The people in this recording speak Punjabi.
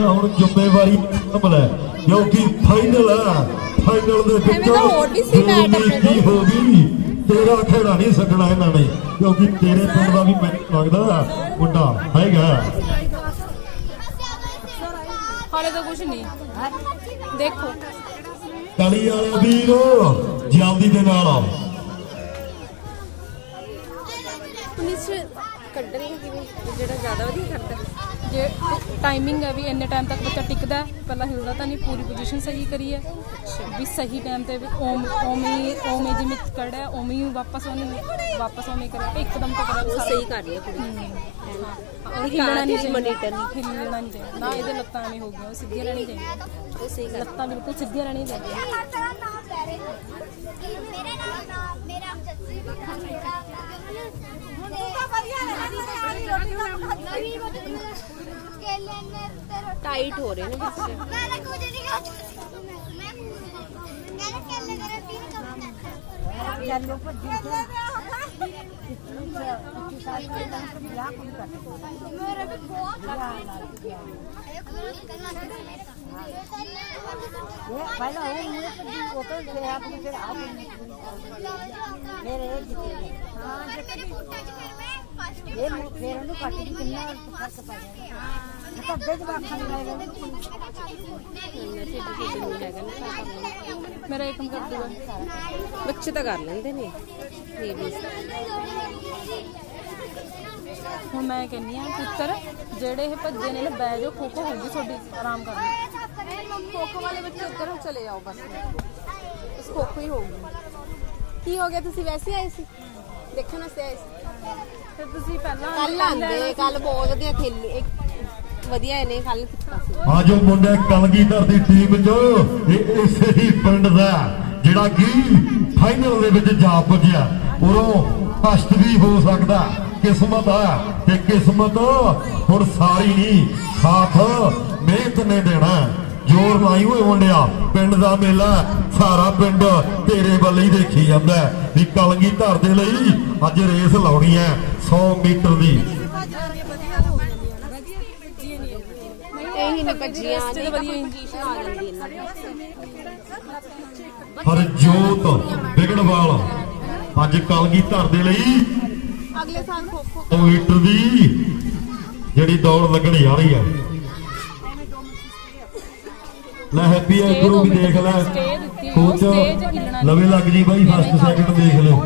ਆ ਹੁਣ ਜ਼ਿੰਮੇਵਾਰੀ ਸੰਭਲ ਕਿਉਂਕਿ ਫਾਈਨਲ ਆ। ਫਾਈਨਲ ਦੇ ਵਿੱਚ ਐਵੇਂ ਤਾਂ ਹੋਰ ਵੀ ਸੀ ਮੈਚ ਆਪਣੇ ਕੀ ਹੋ ਗਈ ਤੇਰਾ ਖੇੜਾ ਨਹੀਂ ਸਕਣਾ ਇਹਨਾਂ ਨੇ। ਕਿਉਂਕਿ ਤੇਰੇ ਪਿੰਡ ਦਾ ਵੀ ਮੈਨੂੰ ਲੱਗਦਾ ਮੁੰਡਾ ਹੈਗਾ ਹਾਲੇ ਤਾਂ ਕੁਝ ਨਹੀਂ। ਦੇਖੋ। ਕਲੀ ਵਾਲੇ ਵੀਰ ਜਲਦੀ ਦੇ ਨਾਲ ਆਓ। ਪੁਲਿਸ ਕੱਢਣਗੇ ਕਿਵੇਂ? ਜਿਹੜਾ ਜ਼ਿਆਦਾ ਵਧੀਆ ਕਰਦਾ। ਜੇ ਟਾਈਮਿੰਗ ਹੈ ਵੀ ਇੰਨੇ ਟਾਈਮ ਤੱਕ ਬੱਚਾ ਟਿਕਦਾ ਪਹਿਲਾਂ ਹਿਲਦਾ ਤਾਂ ਨਹੀਂ ਪੂਰੀ ਪੋਜੀਸ਼ਨ ਸਹੀ ਕਰੀ ਵੀ ਸਹੀ ਟਾਈਮ ਤੇ ਓਮ ਓਮੀ ਓਮੀ ਜਿਵੇਂ ਕੜਾ ਓਮੀ ਵਾਪਸ ਉਹਨੇ ਵਾਪਸ ਓਮੀ ਕਰਿਆ ਇੱਕਦਮ ਤੋਂ ਕਰਾ ਸਹੀ ਕਰ ਰਹੀ ਹੈ। ਕੁੜੀ ਉਹ ਹਿਲਣਾ ਨਹੀਂ ਚਾਹੀਦਾ। ਨਹੀਂ। ਹਿਲਣਾ ਨਹੀਂ ਚਾਹੀਦਾ। ਨਾ ਇਹਦੇ ਲੱਤਾਂ ਐਵੇਂ ਹੋ ਗਈਆਂ ਸਿੱਧੀਆਂ ਰਹਿਣੀ ਚਾਹੀਦੀਆਂ। ਲੱਤਾਂ ਬਿਲਕੁਲ ਸਿੱਧੀਆਂ ਰਹਿਣੀ ਚਾਹੀਦੀਆਂ। टाइट हो रहे हैं ना मेरे फ़र्क मेरा एक कर बच्चे तो कर लेंगे हूँ मैं कहनी हाँ पुत्र जेडे भजे ने बह जाओ खो खो होगी थोड़ी आराम कर खो खो वाले बच्चे उधर चले जाओ बस बस खो खो ही होगी की हो गया तुम वैसे आए थे देखने आए थे फिर तुम पहला कल आए कल बहुत वादिया खेल ਇੱਕ ਵਧੀਆ ਇਹਨੇ ਕੱਲ ਕੀਤਾ ਸੀ ਆ ਜੋ ਮੁੰਡਾ ਕਲਗੀਧਰ ਦੀ ਟੀਮ ਚ ਇਹ ਇਸੇ ਹੀ ਪਿੰਡ ਦਾ ਜਿਹੜਾ ਕਿ ਫਾਈਨਲ ਦੇ ਵਿੱਚ ਜਾ ਪੁੱਜਿਆ। ਉਰੋਂ ਕਸ਼ਟ ਵੀ ਹੋ ਸਕਦਾ ਕਿਸਮਤ ਆ ਤੇ ਕਿਸਮਤ ਹੁਣ ਸਾਰੀ ਨਹੀਂ ਸਾਥ ਮਿਹਨਤ ਨੇ ਦੇਣਾ ਜੋਰ ਲਾਈ ਹੋਏ ਮੁੰਡਿਆ ਪਿੰਡ ਦਾ ਮੇਲਾ ਸਾਰਾ ਪਿੰਡ ਤੇਰੇ ਵੱਲ ਹੀ ਦੇਖੀ ਜਾਂਦਾ ਵੀ ਕਲਗੀਧਰ ਦੇ ਲਈ ਅੱਜ ਰੇਸ ਲਾਉਣੀ ਹੈ 100 ਮੀਟਰ ਦੀ। ਨੇ ਭੱਜੀਆਂ ਰੇਸ 'ਚ ਤਾਂ ਵਧੀਆ ਹੀ। ਪੋਜੀਸ਼ਨ ਆ ਜਾਂਦੀ ਇਹਨਾਂ ਦੀ ਹਰਜੋਤ ਵਿਗੜਵਾਲ ਅੱਜ ਕਲਗੀਧਰ ਦੇ ਲਈ ਅਗਲੇ ਸਾਲ ਖੋ ਖੋ 100 ਮੀਟਰ ਦੀ ਜਿਹੜੀ ਦੌੜ ਲੱਗਣੀ ਆ ਰਹੀ ਹੈ ਲੈ ਹੈਪੀ ਐ ਗੁਰੂ ਵੀ ਦੇਖ ਲੈ ਕੋਚ ਨਹੀਂ। ਲਵੇ ਲੱਗ ਜੀ ਬਾਈ ਫਸਟ ਸੈਕਿੰਡ ਦੇਖ ਲਿਓ